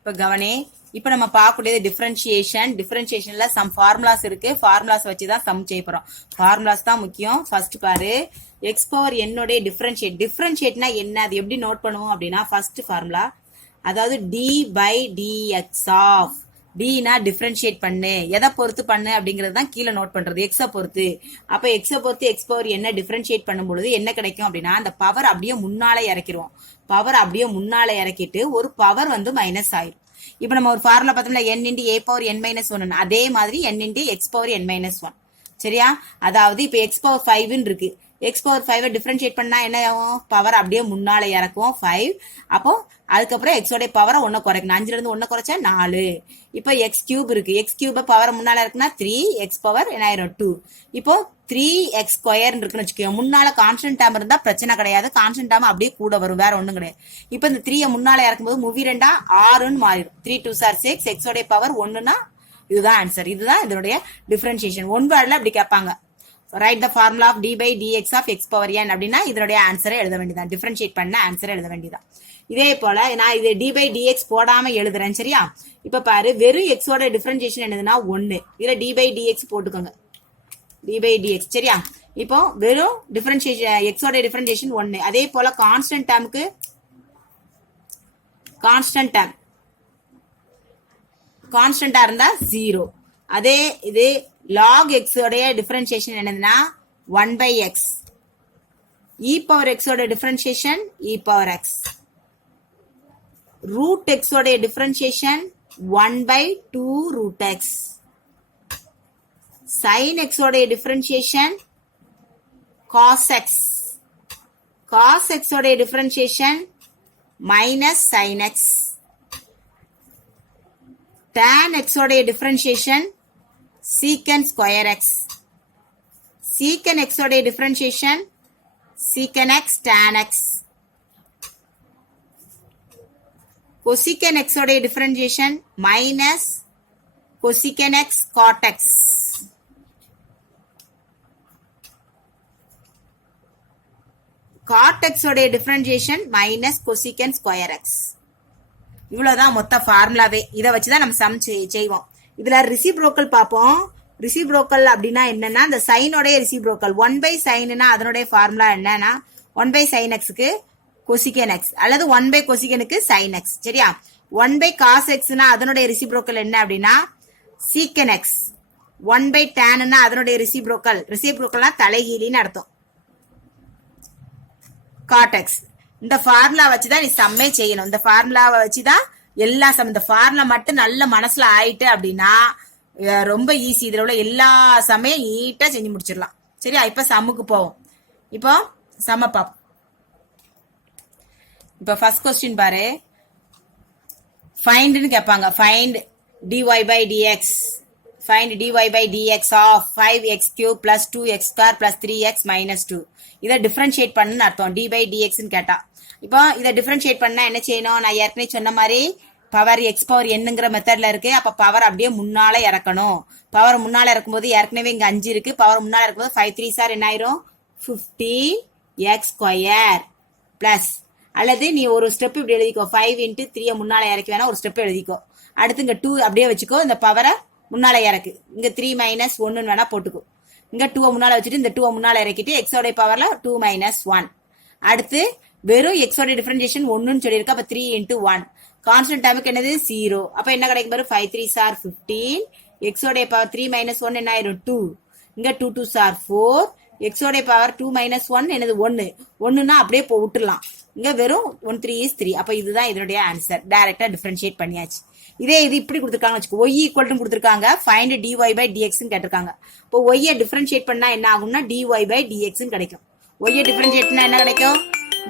இப்ப கவனி, இப்ப நம்ம பார்க்கக்கூடியது டிஃபரன்ஷியேஷன்ல சம் ஃபார்முலாஸ் இருக்கு. ஃபார்முலாஸ் வச்சுதான் சம் செய்ய போறோம். ஃபார்முலாஸ் தான் முக்கியம். ஃபர்ஸ்ட் பாரு, எக்ஸ் பவர் என்னோட டிஃபரன்ஷியேட்னா என்ன, அது எப்படி நோட் பண்ணுவோம் அப்படின்னா, ஃபர்ஸ்ட் ஃபார்முலா, அதாவது டி பை டிஎக்ஸ் ஆஃப், டினா டிஃபரன்ஷியேட் பண்ணு, எதை பொறுத்து பண்ணு அப்படிங்கறது தான் கீழே நோட் பண்றது, எக்ஸ பொறுத்து. அப்ப எக்ஸ பொறுத்து எக்ஸ் பவர் என்ன டிஃபரன்ஷியேட் பண்ணும்பொழுது என்ன கிடைக்கும் அப்படின்னா, அந்த பவர் அப்படியே முன்னாலே இறக்கிடுவோம். பவர் அப்படியே முன்னாலே இறக்கிட்டு ஒரு பவர் வந்து மைனஸ் ஆயிரும். இப்ப நம்ம ஒரு ஃபார்முலா பார்த்தோம்ல, n into a power n minus one, அதே மாதிரி n into X power n minus one. சரியா? அதாவது இப்ப எக்ஸ் பவர் 5 இருக்கு. எக்ஸ் பவர் 5 டிஃபரன்ஷியேட் பண்ணா என்ன ஆகும், பவர் அப்படியே முன்னால இறக்கும் 5. அப்போ அதுக்கப்புறம் எக்ஸோட பவரை 1 குறைக்கணும். 5ல இருந்து 1 குறைச்சா 4. இப்போ எக்ஸ் கியூப் இருக்கு. எக்ஸ் கியூப பவர் முன்னால இருக்குன்னா 3, எக்ஸ் பவர் என்ன ஆயிரும் 2. இப்போ 3x ஸ்கொயர் இருக்குன்னு வச்சுக்கோங்க. முன்னால கான்ஸ்டன்ட் டேர்ம் இருந்தா பிரச்சனை கிடையாது, கான்ஸ்டன்ட் டேர்ம் அப்படியே கூட வரும், வேற ஒண்ணும் கிடையாது. இப்போ இந்த 3 முன்னால இறக்கும்போது மூவி 2 6ன்னு மாறிடும். 3 2s are 6, எக்ஸோட பவர் 1னா இதுதான் ஆன்சர். இதுதான் இதனுடைய டிஃபரன்ஷியேஷன். ஒன் வேர்ட்ல அப்படி கேட்பாங்க, write the formula of d by dx of x power n அப்படின்னா இதனுடைய ஆன்சரை எழுத வேண்டியதான், டிஃபரன்ஷியேட் பண்ண ஆன்சரை எழுத வேண்டியதான். இதே போல நான் இது டி பை டிஎக்ஸ் போடாம எழுதுறேன். சரியா? இப்ப பாரு, வெறும் எக்ஸோட டிஃபரன்ஷியேஷன் என்னதுன்னா 1, இதுல டி பை டிஎக்ஸ் போட்டுக்கோங்க, டி பை டிஎக்ஸ். சரியா? இப்போ வெறும் டிஃபரன்ஷியேஷன் எக்ஸோட டிஃபரன்ஷியேஷன் 1. அதே போல கான்ஸ்டன்ட் டேர்முக்கு கான்ஸ்டன்டா இருந்தா 0. அதே இது லாக் எக்ஸ் உடைய டிஃபரன்ஷியேஷன் என்னதுன்னா 1 by x. e power x ஓட differentiation e power x. Root x உடைய differentiation 1 by 2 root x. sin x உடைய differentiation cos x. cos x உடைய differentiation minus sin x. tan x உடைய differentiation secant square x. secant x உடைய differentiation secant x tan x. cosecant x உடைய differentiation minus cosecant x cot x. cot x உடைய differentiation minus cosecant square x. இவ்வளவுதான் மொத்த ஃபார்முலாவே. இதை வச்சுதான் நம்ம some செய்வோம். இதுல ரிசிப்ரோக்கல் பார்ப்போம். ரிசிப்ரோக்கல் அப்படின்னா என்னன்னா, இந்த சைனோடைய ரிசிப்ரோக்கல் 1 by சைன்னா அதனுடைய ஃபார்முலா என்னன்னா 1 by sin xக்கு cosecant x அல்லது 1 by cosecantக்கு sin x. சரியா? 1 by cos xனா அதனுடைய ரிசிப்ரோக்கல் என்ன அப்படின்னா secant x. 1 by tanனா அதனுடைய ரிசிப்ரோக்கல்னா தலைகீழின்னு அர்த்தம், cot x. இந்த ஃபார்முலா வச்சுதான் நீ சம்மே செய்யணும். இந்த ஃபார்முலாவை வச்சுதான் எல்லா சம். இந்த ஃபார்முலா மட்டும் நல்ல மனசுல ஆயிட்டு அப்படின்னா ரொம்ப ஈஸி. இதுல உள்ள எல்லா சமையும் நீட்டா செஞ்சு முடிச்சிடலாம். சரியா? இப்ப சம்முக்கு போவோம். இப்போ சம பாப்போம். இப்ப ஃபர்ஸ்ட் கொஸ்டின் பாரு, ஃபைண்ட்னு கேட்பாங்க. Find dy by dx. find dy by dx of 5x cube plus 2x square plus 3x minus 2. இதை டிஃபரன்ஷியேட் பண்ணு அர்த்தம், டி பை டிஎக்ஸ்ன்னு கேட்டா. இப்போ இதை டிஃபரன்ஷியேட் பண்ணா என்ன செய்யணும், நான் ஏற்கனவே சொன்ன மாதிரி பவர் எக்ஸ் பவர் என்னங்கிற மெத்தட்ல இருக்கு. அப்ப பவர் அப்படியே முன்னால இறக்கணும். பவர் முன்னால இறக்கும்போது ஏற்கனவே இங்க 5 இருக்கு, பவர் முன்னால இருக்கும்போது 5 3 சார் என்ன ஆயிரும் 50x ஸ்கொயர் பிளஸ், அல்லது நீ ஒரு ஸ்டெப் இப்படி எழுதிக்கோ, 5 into 3 முன்னால இறக்கி வேணா ஒரு ஸ்டெப் எழுதிக்கோ. அடுத்து இங்க 2 அப்படியே வச்சுக்கோ, இந்த பவரை முன்னால இறக்கு. இங்க 3 minus 1 வேணா போட்டுக்கோ. இங்க 2 முன்னால வச்சுட்டு இந்த 2 முன்னால இறக்கிட்டு எக்ஸோட பவர்ல 2 minus 1. அடுத்து வெறும் எக்ஸோட டிஃபரன்ஷியேஷன் 1ன்னு சொல்லியிருக்க. அப்ப 3 into 1. கான்ஸ்டன்ட் டேர்முக்கு என்னது 0. அப்ப என்ன கிடைக்கும் பாரு, 5 3s are 15. எக்ஸோட பவர் 3 minus 1 என்ன ஆயிரும் 2. இங்க 2 2s are 4. எக்ஸோட பவர் 2 minus 1 என்னது 1. 1னா அப்படியே விட்டுலாம். இங்க வெறும் 1 3 is 3. அப்ப இதுதான் இதனுடைய ஆன்சர். டைரக்டா டிஃபரன்ஷியேட் பண்ணியாச்சு. இதே இது இப்படி கொடுத்துருக்காங்க வச்சுக்கோ, y ஈக்குவல் டு கொடுத்துருக்காங்க, ஃபைண்ட் dy by dx கேட்டிருக்காங்க. இப்போ y டிஃபரன்ஷியேட் பண்ணா என்ன ஆகும்னா dy by dx கிடைக்கும். y டிஃபரன்ஷியேட் பண்ணா என்ன கிடைக்கும்,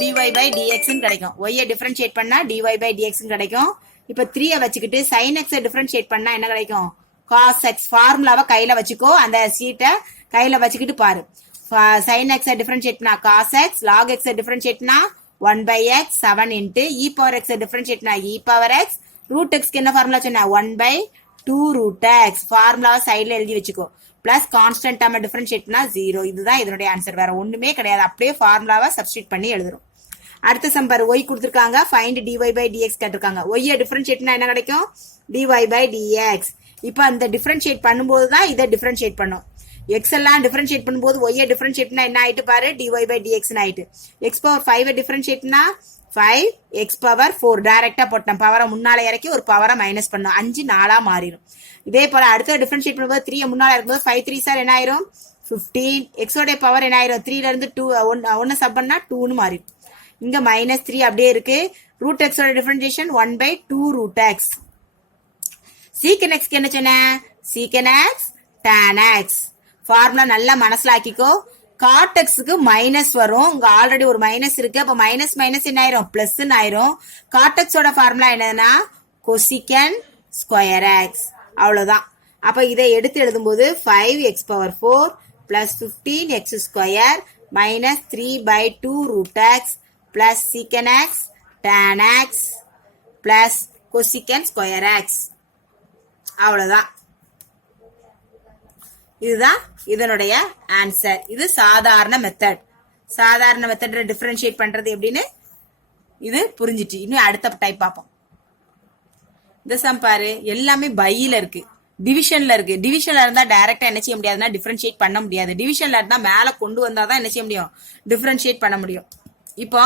dy by dx கிடைக்கும். y டிஃபரன்ஷியேட் பண்ணா dy by dx கிடைக்கும். இப்ப 3 வச்சுக்கிட்டு sin x டிஃபரன்ஷியேட் பண்ணா என்ன கிடைக்கும், cos x. ஃபார்முலாவை கையில வச்சுக்கோ, அந்த சீட்டை கையில வச்சுக்கிட்டு பாரு. sin x டிஃபரன்ஷியேட் பண்ணா cos x, log x differentiate பண்ணா 1 by x 7 into e power x differentiate பண்ணா e power x. ரூட் எக்ஸ்க்கு என்ன ஃபார்முலா சொன்னா 1 by 2 root x. ஃபார்முலாவை சைடுல எழுதி வச்சுக்கோ. பிளஸ் கான்ஸ்டன்ட் டேர்ம் டிஃபரன்ஷியேட் பண்ணா 0. இதுதான் இதனுடைய ஆன்சர், வேற ஒண்ணுமே கிடையாது. அப்படியே ஃபார்முலாவை சப்ஸ்டிட் பண்ணி எழுதுறோம். அடுத்த சம் பாரு y கொடுத்திருக்காங்க ஃபைண்ட் dy by dx கேட்டிருக்காங்க. y டிஃபரன்ஷியேட்னா என்ன கிடைக்கும்? dy by dx. இப்போ அந்த டிஃபரன்ஷியேட் பண்ணும்போது தான் இதை டிஃபரன்ஷியேட் பண்ணும். x எல்லாம் டிஃபரன்ஷியேட் பண்ணும்போது y டிஃபரன்ஷியேட்னா என்ன ஆயிட்டு பாரு? dy by dx ஆயிட்டு. x பவர் 5 டிஃபரன்ஷியேட்னா 5 x பவர் 4 டைரக்டா போட்டோம். பவரை முன்னால இறக்கி ஒரு பவரை மைனஸ் பண்ணோம். 5 4 மாறிடும். இதே போல அடுத்த டிஃபரன்ஷியேட் பண்ணும்போது 3 முன்னால இருக்கும்போது 5 3 சார் என்ன ஆயிரும்? 15. x ஓட பவர் என்ன ஆயிரும்? 3ல இருந்து 2 1 சப் பண்ணா 2ன்னு மாறிடும். இங்க -3 அப்படியே இருக்கு. ரூட் x ஓட டிஃபரன்ஷியேஷன் 1/2 ரூட் x. சீக்கன் x என்ன சொன்ன? சீக்கன் x tan x. ஃபார்முலா நல்லா மனசுல ஆக்கிக்கோ. cot x க்கு மைனஸ் வரும். இங்க ஆல்ரெடி ஒரு மைனஸ் இருக்கு. அப்ப மைனஸ் மைனஸ் என்ன ஆயிரும்? பிளஸ் ஆயிரும். cot x ஓட ஃபார்முலா என்னன்னா cosecant ஸ்கொயர் x. அவ்வளவுதான். அப்ப இதை எடுத்து எழுதும்போது 5x power 4 plus 15x square minus 3/2 root x plus secant x tan x plus cosecant square x. அவ்வளவுதான். இதுதான் இதனுடைய ஆன்சர். இது சாதாரண மெத்தட். சாதாரண மெத்தட்ல டிஃபரன்ஷியேட் பண்றது எப்படின்னு இது புரிஞ்சிட்டு இன்னும் அடுத்த டைப் பார்ப்போம். இந்த சம் பாரு எல்லாமே பையில இருக்கு, டிவிஷன்ல இருக்கு. டிவிஷன்ல இருந்தா டைரக்டா என்ன செய்ய முடியாதுன்னா டிஃபரன்ஷியேட் பண்ண முடியாது. டிவிஷன்ல இருந்தா மேல கொண்டு வந்தாதான் என்ன செய்ய முடியும்? டிஃபரன்ஷியேட் பண்ண முடியும். இப்போ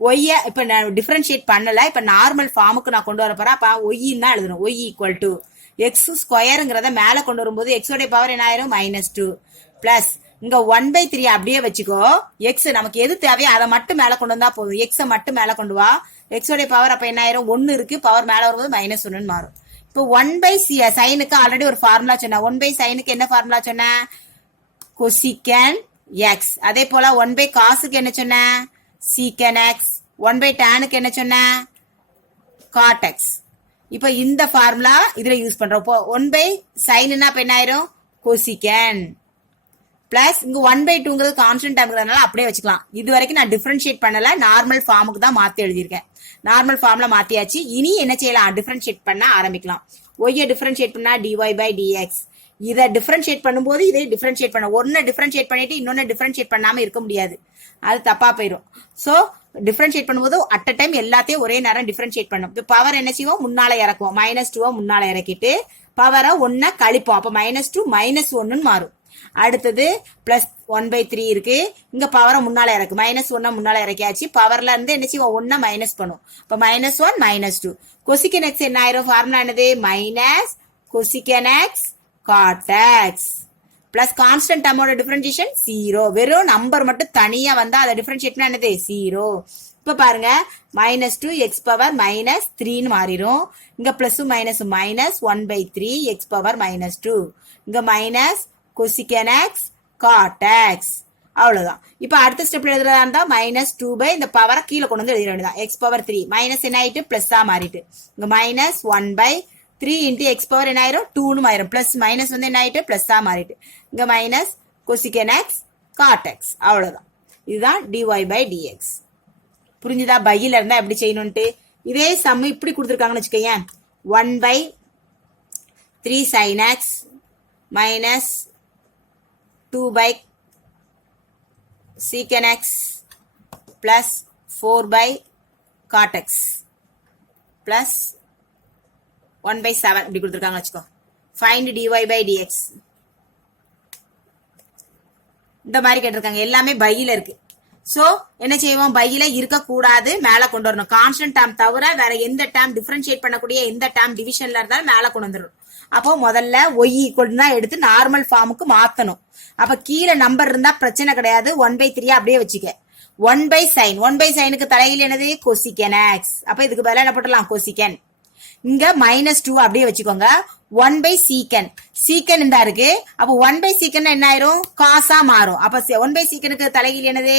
ஒய்ய இப்ப நான் டிஃபரன்ஷியேட் பண்ணல. இப்ப நார்மல் ஃபார்முக்கு நான் கொண்டு வர போறேன். அப்ப ஒய்ன்னு தான் எழுதணும். ஒய் ஈக்குவல் டு எக்ஸ் ஸ்கொயருங்கிறத மேல கொண்டு வரும்போது எக்ஸோட பவர் என்ன ஆயிரும்? -2 பிளஸ் இங்க 1/3 அப்படியே வச்சுக்கோ. எக்ஸ் நமக்கு எது தேவையோ அதை மட்டும் மேல கொண்டு வந்தா போதும். எக்ஸ மட்டும் மேல கொண்டு வா. எக்ஸோட பவர் அப்ப என்ன ஆயிரும்? 1 இருக்கு. பவர் மேல வரும்போது -1 மாறும். இப்போ 1/சைனுக்கு ஆல்ரெடி ஒரு ஃபார்முலா சொன்ன. 1/சைனுக்கு என்ன ஃபார்முலா சொன்ன? cosecant x. அதே போல 1/காசுக்கு என்ன சொன்ன? secant x. 1/tanக்கு என்ன சொன்ன? cot x. இப்போ இந்த ஃபார்முலா இதுல யூஸ் பண்றோம். இப்போ 1/sinனா அப்ப என்ன ஆயிரும்? cosecant பிளஸ் இங்க 1/2ங்கிறது கான்ஸ்டன்ட் டேர்ம்ங்கிறதுனால அப்படியே வச்சுக்கலாம். இது வரைக்கும் நான் டிஃபரன்ஷியேட் பண்ணல, நார்மல் ஃபார்முக்கு தான் மாத்தி எழுதியிருக்கேன். நார்மல் ஃபார்ம்ல மாத்தியாச்சு. இனி என்ன செய்யலாம்? டிஃபரன்ஷியேட் பண்ண ஆரம்பிக்கலாம். ஒய்யை டிஃபரன்ஷியேட் பண்ணா dy by dx. இதை டிஃபரன்ஷியேட் பண்ணும்போது இதை டிஃபரன்ஷியேட் பண்ண ஒன்னு டிஃபரன்ஷியேட் பண்ணிட்டு இன்னொன்னு டிஃபரன்ஷியேட் பண்ணாம இருக்க முடியாது. அது தப்பா போயிடும். சோ டிஃபரன்ஷியேட் பண்ணும்போது அட் அ டைம் எல்லாத்தையும் ஒரே நேரம் டிஃபரன்ஷியேட் பண்ணும். இப்போ பவர் என்ன செய்வோம்? முன்னால இறக்குவோம். -2 முன்னால இறக்கிட்டு பவரை 1 கழிப்போம். அப்ப -2 -1 மாறும். அடுத்தது பிளஸ் 1/3 இருக்கு. இங்க பவரை முன்னால இறக்கு. -1 முன்னால இறக்கியாச்சு. பவர்ல இருந்து என்ன செய்வோம்? 1 மைனஸ் பண்ணும். இப்ப -1 -2. cosecant x என்ன ஆயிரும்? ஃபார்முலா என்னது? Minus cosecant x cot x plus constant டேர்மோட டிஃபரன்ஷியேஷன் 0. வெறும் நம்பர் மட்டும் தனியா வந்தா அதை டிஃபரன்ஷியேட்னா என்னது? 0. இப்ப பாருங்க -2 x பவர் -3 மாறிடும். இங்க பிளஸ் மைனஸ் -1/3 x பவர் -2. இங்க minus cosecant x cot x. அவ்வளவுதான். இப்ப அடுத்த ஸ்டெப்ல எழுதுறதா இருந்தா -2 இந்த பவரை கீழே கொண்டு வந்து எழுத வேண்டியதான். x பவர் 3 மைனஸ் என்ன ஆயிட்டு? பிளஸ் மாறிட்டு. இங்க -1/3 இன்டு x பவர் என்ன ஆயிரும்? 2ன்னு ஆயிரும். பிளஸ் மைனஸ் வந்து என்ன ஆயிட்டு? பிளஸ் மாறிட்டு. இங்க minus cosecant x cot x. அவ்வளவுதான். இதுதான் dy by dx. புரிஞ்சுதா? பையில இருந்தா எப்படி செய்யணும்ட்டு. இதே சம் இப்படி கொடுத்துருக்காங்கன்னு வச்சுக்கோங்க. 1/3 sin x minus 2/secant x plus 4/cot x plus 1/7 இப்படி கொடுத்துருக்காங்க வச்சுக்கோ. find dy by dx. இந்த மாதிரி கேட்டிருக்காங்க. எல்லாமே பையில இருக்கு. சோ என்ன செய்வோம்? பையில இருக்க கூடாது, மேல கொண்டு வரணும். கான்ஸ்டன்ட் டேர்ம் தவிர வேற எந்த டேர்ம் டிஃபரன்ஷியேட் பண்ணக்கூடிய எந்த டேர்ம் டிவிஷன்ல இருந்தாலும் மேல கொண்டு வந்துடும். அப்போ முதல்ல ஒய் ஈக்குவல் தான் எடுத்து நார்மல் ஃபார்முக்கு மாத்தணும். அப்ப கீழே நம்பர் இருந்தா பிரச்சனை கிடையாது. 1/3 அப்படியே வச்சுக்க. 1/sin 1/sinக்கு தலையில் என்னது? cosecant x. அப்ப இதுக்கு பதிலா என்ன போட்டலாம்? cosecant. இங்க -2 அப்படியே வச்சுக்கோங்க. 1/secant secant இந்த இருக்கு. அப்ப 1/secant என்ன ஆயிரும்? காசா மாறும். அப்ப 1/secantக்கு தலையில் என்னது?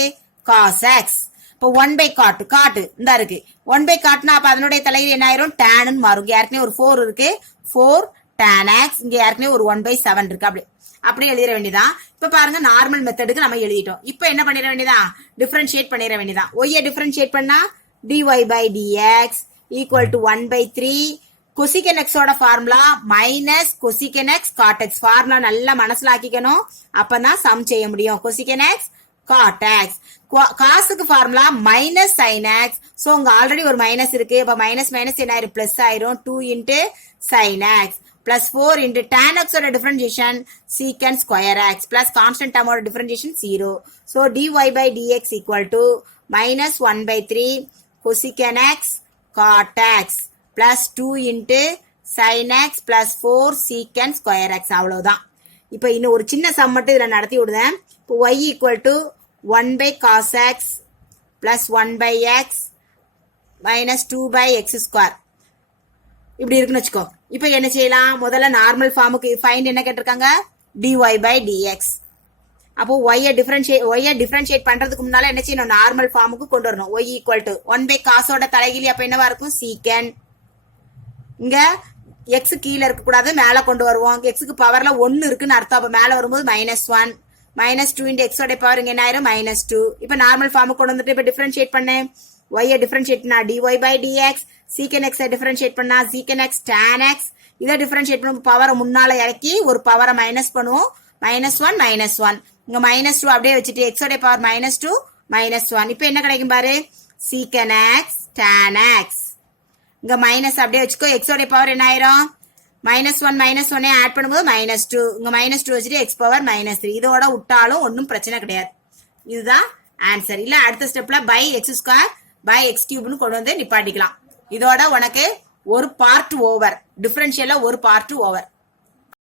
cos x. இப்போ 1/cot cot இந்த இருக்கு. 1/cotனா அப்ப அதனுடைய தலையில் என்ன ஆயிரும்? tan மாறும். ஏற்கனவே ஒரு 4 இருக்கு. 4 tan x. இங்க ஏற்கனவே ஒரு 1/7 இருக்கு. அப்படியே எழுதிட வேண்டியதான். இப்ப பாருங்க நார்மல் மெத்தடுக்கு நம்ம எழுதிட்டோம். இப்ப என்ன பண்ணிட வேண்டியதான்? டிஃபரன்ஷியேட் பண்ணிட வேண்டியதான். ஒய்யை டிஃபரன்ஷியேட் பண்ணா dy by dx equal to 1/3 cosecant x ஓட formula minus cosecant x cot x. Formula நல்லா மனசுல ஆக்கிக்கணும். அப்பதான் சம் செய்ய முடியும். cosecant x cot x. காசுக்கு formula minus sin x. So உங்க ஆல்ரெடி ஒரு மைனஸ் இருக்கு. அப்ப மைனஸ் மைனஸ் என்ன ஆயிரும் பிளஸ் ஆயிரும். 2 into sin x plus 4 into tan x ஓட differentiation secant square x plus constant term ஓட differentiation 0. So dy by dx equal to minus 1 by 3 cosecant x cot x plus 2 into sin x plus 4 secant square x. அவ்வளவுதான். இப்போ இன்னும் ஒரு சின்ன some மட்டும் இதுல நடத்தி விடுதேன். இப்போ y equal to 1 by cos x plus 1 by x minus 2 by x square. இப்படி இருக்குன்னு வச்சுக்கோ. இப்போ என்ன செய்யலாம்? முதல்ல நார்மல் ஃபார்முக்கு ஃபைண்ட் என்ன கேட்டிருக்காங்க? dy by dx. அப்போ y டிஃபரன்ஷியேட் பண்றதுக்கு முன்னால என்ன செய்யணும்? நார்மல் ஃபார்முக்கு கொண்டு வரணும். y equal to 1 by cos ஓட தலைகீழி அப்ப என்னவா இருக்கும்? secant. இங்க x கீழ இருக்க கூடாது, மேல கொண்டு வருவோம். x க்கு பவர்ல 1 இருக்குன்னு அர்த்தம். அப்ப மேல வரும்போது -1 -2 into x ஓட பவர் இங்க என்ன ஆயிரும்? -2. இப்ப நார்மல் ஃபார்முக்கு கொண்டு வந்துட்டு இப்ப டிஃபரன்ஷியேட் பண்ணு. y டிஃபரன்ஷியேட் பண்ணா dy by dx, secant x differentiate பண்ணா secant x tan x. இத டிஃபரன்ஷியேட் பண்ண பவரை முன்னால இறக்கி ஒரு பவரை மைனஸ் பண்ணுவோம். -1 -1. இங்க -2 அப்படியே வச்சுட்டு x ஓட பவர் -2 -1. இப்ப என்ன கிடைக்கும் பாரு? secant x tan x. இங்க மைனஸ் அப்படியே வச்சுக்கோ. x ஓட பவர் என்ன ஆயிரும்? -1 ஆட் பண்ணும்போது -2. இங்க -2 வச்சுட்டு x பவர் -3. இதோட விட்டாலும் ஒன்னும் பிரச்சனை கிடையாது. இதுதான் ஆன்சர். இல்ல அடுத்த ஸ்டெப்ல by x square by x கியூப்னு கொண்டு வந்து நிப்பாட்டிக்கலாம். இதோட உனக்கு ஒரு பார்ட் ஓவர். டிஃபரன்ஷியல்ல ஒரு பார்ட் ஓவர்.